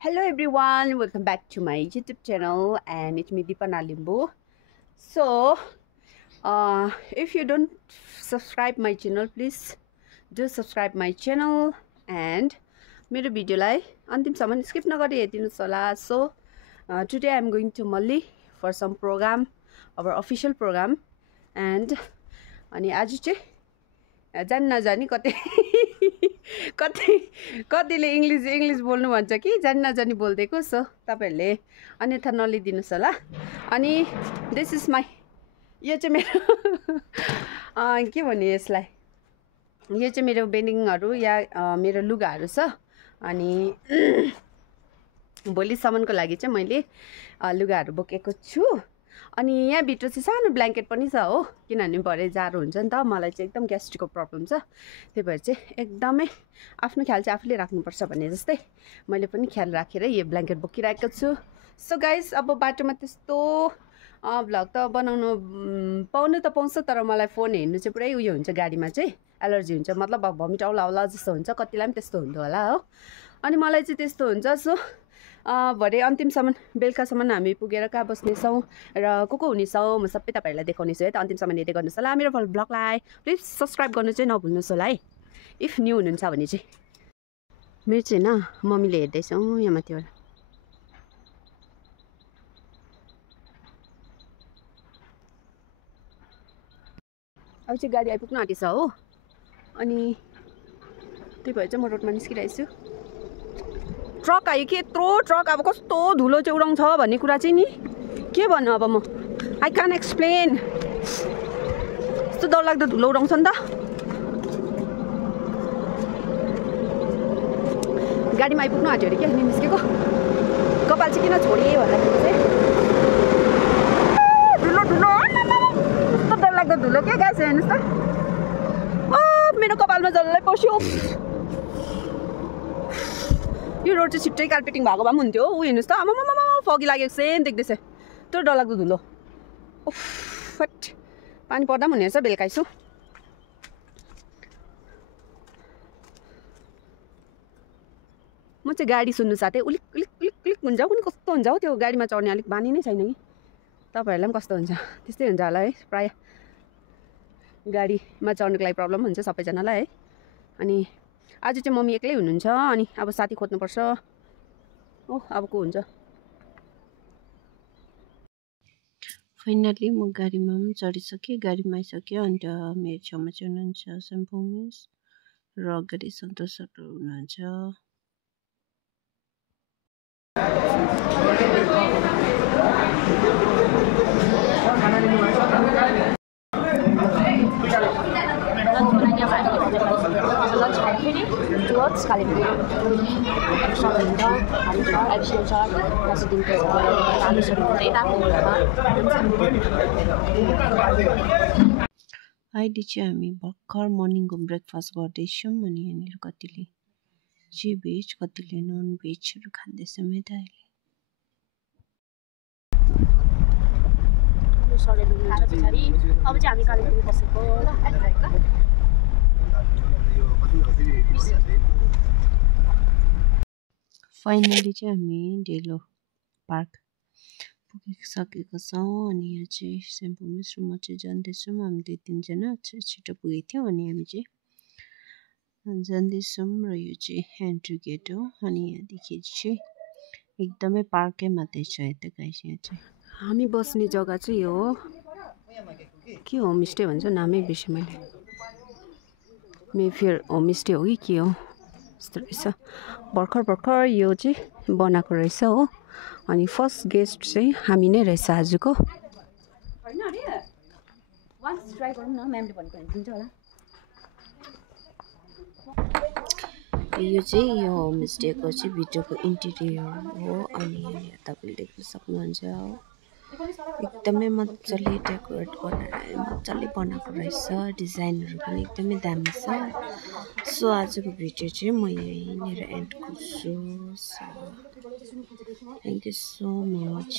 Hello everyone, welcome back to my YouTube channel and it's me Deepana Limbu. So if you don't subscribe my channel, please do subscribe my channel and मेरो भिडियोलाई अन्तिमसम्म skip नगरी हेरिदिनुस् होला. So today I'm going to Malli for some program, our official program, and अनि आज चाहिँ जान नजानी कतै कतिले इंग्लिश बोल्नु भन्छ कि जान नजानी बोल्देको. सो तपाईहरुले अन्यथा नलिदिनुस् होला. अनि दिस इज माई यो चाहिँ मेरो के भन्ने यसलाई, यो चाहिँ मेरो बेडिङहरु या मेरो लुगाहरु छ. अनि भोलिसम्मको लागि चाहिँ मैले लुगाहरु बोकेको छु. अनि यहाँ भित्र चाहिँ सानो ब्ल्याङ्केट पनि छ हो, किनभने भरे जाडो हुन्छ नि त. मलाई चाहिँ एकदम ग्यास्ट्रिकको प्रब्लम छ, त्यही भएर चाहिँ एकदमै आफ्नो ख्याल चाहिँ आफूले राख्नुपर्छ भने जस्तै मैले पनि ख्याल राखेर यो ब्ल्याङ्केट बोकिरहेको छु. सो गाइस, अब बाटोमा त्यस्तो भ्लग त बनाउनु पाउनु त पाउँछ, तर मलाई फोन हेर्नु चाहिँ पुरै उयो हुन्छ, गाडीमा चाहिँ एलर्जी हुन्छ, मतलब अब भमिट आउला आउला जस्तो हुन्छ. कतिलाई पनि त्यस्तो हुँदो होला हो, अनि मलाई चाहिँ त्यस्तो हुन्छ. सो भरे अन्तिमसम्म बेलुकासम्म हामी पुगेर कहाँ बस्नेछौँ र को हुनेछौँ म सबै तपाईँहरूलाई देखाउनेछु है. त अन्तिमसम्म हेर्दै गर्नुहोस् होला. मेरो ब्लगलाई प्लिज सब्सक्राइब गर्नु चाहिँ नभुल्नुहोस् होला है, इफ न्यू हुनुहुन्छ भने चाहिँ. मेरो चाहिँ होइन मम्मीले हेर्दैछौँ यहाँ माथिबाट. अब चाहिँ गाडी आइपुग्नु आँटेछ हो, अनि त्यही भएर चाहिँ म रोडमा निस्किरहेको छु. ट्रक आयो कि यत्रो ट्रक, अब कस्तो धुलो चाहिँ उडाउँछ भन्ने कुरा चाहिँ नि के भन्नु अब म, आई क्यान एक्सप्लेन. यस्तो डरलाग्दो धुलो उडाउँछ नि त. गाडीमा आइपुग्नु आँट्यो अरे क्या, अनि निस्केको. कपाल चाहिँ किन छोडेँ भन्दाखेरि चाहिँ धुलो धुलो, कस्तो डरलाग्दो धुलो क्या गाइस, हेर्नुहोस् त. मेरो कपालमा जल्लै पस्यो. यो रोड चाहिँ छिट्टै कार्पेटिङ भएको भए पनि हुन्थ्यो. ऊ हेर्नुहोस् त, आमामामा फगी लागेको सेम देख्दैछ. त्यो डरलाग्दो धुलो. फट पानी पर्दा पनि हुने रहेछ बेलुका यसो. म चाहिँ गाडी सुन्नु साथै उलिक उलिक उलिक उलिक हुन्छ पनि कस्तो हुन्छ हौ त्यो गाडीमा चढ्ने अलिक बानी नै छैन कि. तपाईँहरूलाई पनि कस्तो हुन्छ, त्यस्तै हुन्छ होला है. प्रायः गाडीमा चढ्नुको लागि प्रब्लम हुन्छ सबैजनालाई है. अनि आज चाहिँ मम्मी एक्लै हुनुहुन्छ, अनि अब साथी खोज्नुपर्छ. अब को हुन्छ. फाइनली म गाडीमा पनि चढिसकेँ, गाडीमा आइसक्यो. अन्त मेरो छेउमा चाहिँ हुनुहुन्छ सेम्पू मिस र अगाडि सन्तोष सरहरू हुनुहुन्छ. Towards Kalimur. अहिले चाहिँ हामी भर्खर मर्निङको ब्रेकफास्ट गर्दैछौँ. अनि यहाँनिर कतिले चाहिँ भेज कतिले नन भेजहरू खाँदैछौँ है त. अहिले अब चाहिँ हामी कालिम्पोङ बसेको. फाइनली चाहिँ हामी डेलो पार्क पुगिसकेको छौँ. अनि यहाँ चाहिँ सेम्पू मिस र म चाहिँ जाँदैछौँ. हामी 2-3 जना छिटो पुगेको थियौँ, अनि हामी चाहिँ जाँदैछौँ. र यो चाहिँ एन्ट्री गेट हो. अनि यहाँदेखि चाहिँ एकदमै पार्कै मात्रै छ यता गाइस. यहाँ चाहिँ हामी बस्ने जग्गा चाहिँ यो हो, के होमस्टे भन्छ नामै बिर्सेँ मैले. मेफेयर होमस्टे हो कि के हो यस्तो रहेछ. भर्खर यो चाहिँ बनाएको रहेछ हो. अनि फर्स्ट गेस्ट चाहिँ हामी नै रहेछ आजको. यो चाहिँ यो होमस्टेको चाहिँ भित्रको इन्टिरियर हो. अनि यहाँ तपाईँले देख्न सक्नुहुन्छ एकदमै मजाले डेकोरेट गरेर मजाले बनाएको रहेछ. डिजाइनहरू पनि एकदमै दामी छ. सो आजको भिडियो चाहिँ म यहीँनिर एन्ड गर्छु. So thank you so much.